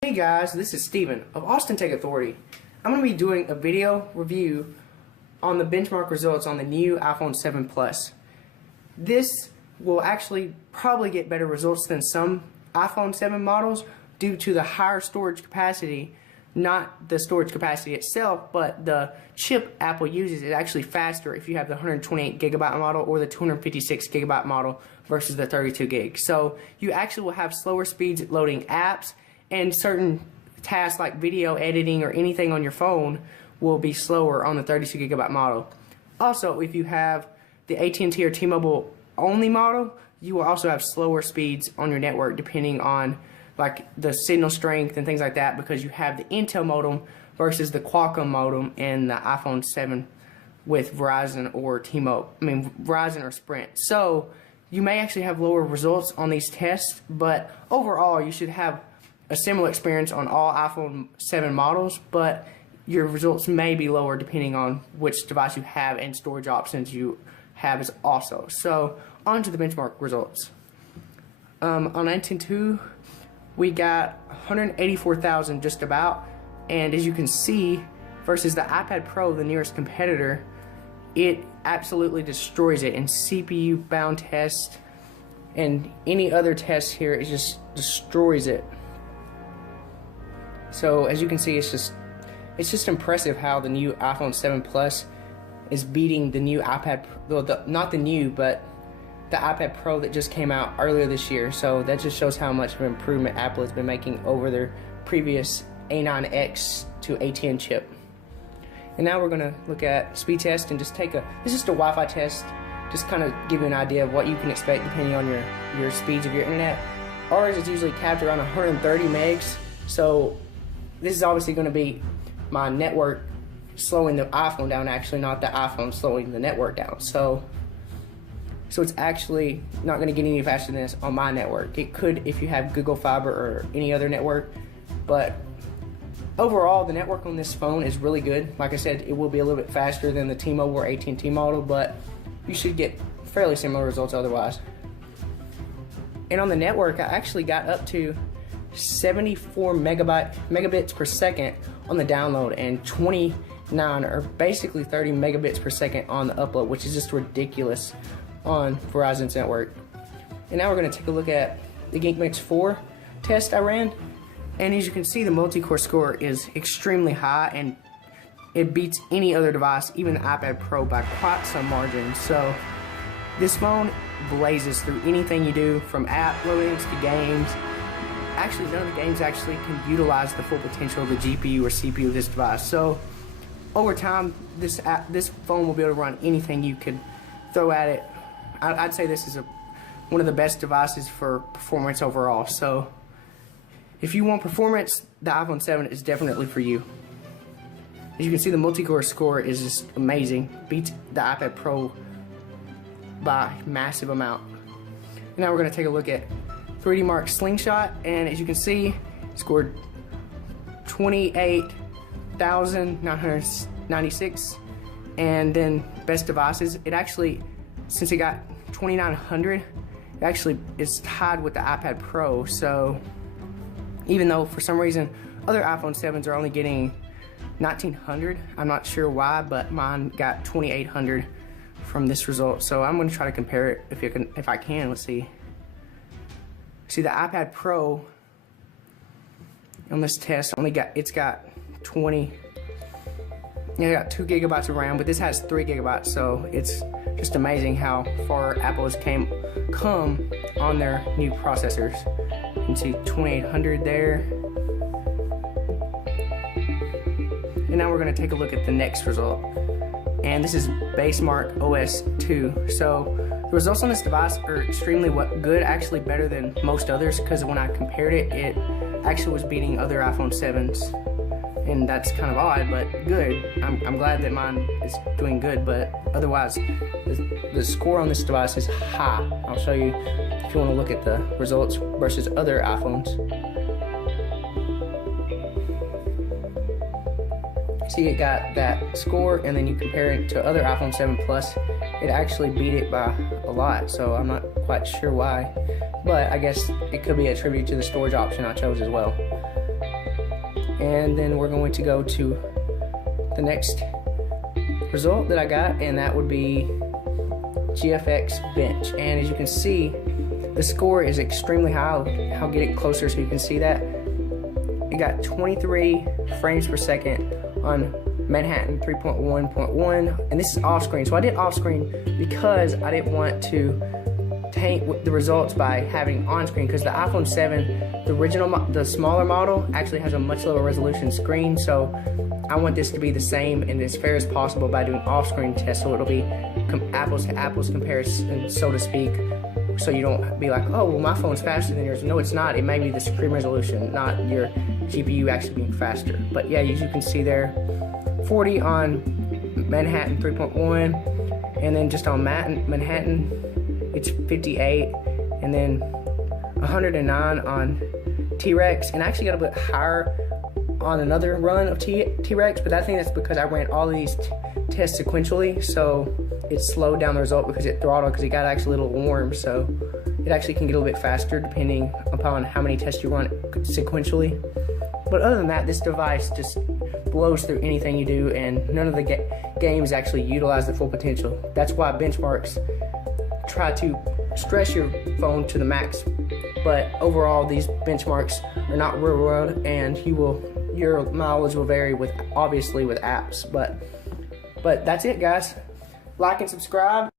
Hey guys, this is Steven of Austin Tech Authority. I'm going to be doing a video review on the benchmark results on the new iPhone 7 Plus. This will actually probably get better results than some iPhone 7 models due to the higher storage capacity, not the storage capacity itself, but the chip Apple uses is actually faster if you have the 128 gigabyte model or the 256 gigabyte model versus the 32 gig. So you actually will have slower speeds at loading apps, and certain tasks like video editing or anything on your phone will be slower on the 32 gigabyte model. Also, if you have the AT&T or T-Mobile only model, you will also have slower speeds on your network depending on like the signal strength and things like that, because you have the Intel modem versus the Qualcomm modem in the iPhone 7 with Verizon or Verizon or Sprint. So you may actually have lower results on these tests, but overall you should have a similar experience on all iPhone 7 models, but your results may be lower depending on which device you have and storage options you have is also. So on to the benchmark results. On Antutu, we got 184,000 just about, and as you can see, versus the iPad Pro, the nearest competitor, it absolutely destroys it in CPU bound test and any other test here. It just destroys it. So as you can see, it's just impressive how the new iPhone 7 Plus is beating the new iPad, well, not the new, but the iPad Pro that just came out earlier this year. So that just shows how much of an improvement Apple has been making over their previous A9X to A10 chip. And now we're gonna look at speed test and just this is just a Wi-Fi test, just kind of give you an idea of what you can expect depending on your speeds of your internet. Ours is usually capped around 130 megs, so this is obviously going to be my network slowing the iPhone down, actually, not the iPhone slowing the network down. So it's actually not going to get any faster than this on my network. It could if you have Google Fiber or any other network, but overall the network on this phone is really good. Like I said, it will be a little bit faster than the T-Mobile or AT&T model, but you should get fairly similar results otherwise. And on the network, I actually got up to 74 megabits per second on the download and 29 or basically 30 megabits per second on the upload, which is just ridiculous on Verizon's network. And now we're going to take a look at the Geekbench 4 test I ran, and as you can see, the multi-core score is extremely high and it beats any other device, even the iPad Pro, by quite some margin. So this phone blazes through anything you do, from app loadings to games. Actually, none of the games actually can utilize the full potential of the GPU or CPU of this device. So over time, this phone will be able to run anything you could throw at it. I'd say this is one of the best devices for performance overall. So if you want performance, the iPhone 7 is definitely for you. As you can see, the multi-core score is just amazing. Beats the iPad Pro by a massive amount. Now we're going to take a look at 3D Mark Slingshot, and as you can see, it scored 28,996. And then best devices, it actually, since it got 2,900, it actually is tied with the iPad Pro. So even though for some reason other iPhone 7s are only getting 1,900, I'm not sure why, but mine got 2,800 from this result. So I'm going to try to compare it if I can. Let's see. See, the iPad Pro on this test it's got 2 gigabytes of RAM, but this has 3 gigabytes, so it's just amazing how far Apple has come on their new processors. You can see 2,800 there. And now we're going to take a look at the next result, and this is Basemark OS 2. So the results on this device are extremely good, actually better than most others, because when I compared it, it actually was beating other iPhone 7s, and that's kind of odd, but good. I'm glad that mine is doing good, but otherwise, the score on this device is high. I'll show you if you want to look at the results versus other iPhones. See, it got that score, and then you compare it to other iPhone 7 Plus, it actually beat it by a lot, so I'm not quite sure why, but I guess it could be attributed to the storage option I chose as well. And then we're going to go to the next result that I got, and that would be GFX bench. And as you can see, the score is extremely high. I'll get it closer so you can see that. It got 23 frames per second on Manhattan 3.1.1, and this is off screen. So I did off screen because I didn't want to taint the results by having on screen, because the iPhone 7, the original, the smaller model, actually has a much lower resolution screen. So I want this to be the same and as fair as possible by doing off screen tests, so it'll be apples to apples comparison, so to speak. So you don't be like, oh, well, my phone's faster than yours. No, it's not. It may be the screen resolution, not your GPU actually being faster. But yeah, as you can see there, 40 on Manhattan 3.1, and then just on Manhattan, it's 58, and then 109 on T-Rex, and I actually got a bit higher on another run of T-Rex, but I think that's because I ran all of these tests sequentially, so it slowed down the result because it throttled, because it got actually a little warm, so it actually can get a little bit faster depending upon how many tests you run sequentially. But other than that, this device just blows through anything you do, and none of the games actually utilize the full potential. That's why benchmarks try to stress your phone to the max, but overall these benchmarks are not real world, and your mileage will vary with, obviously, with apps. But that's it, guys. Like and subscribe.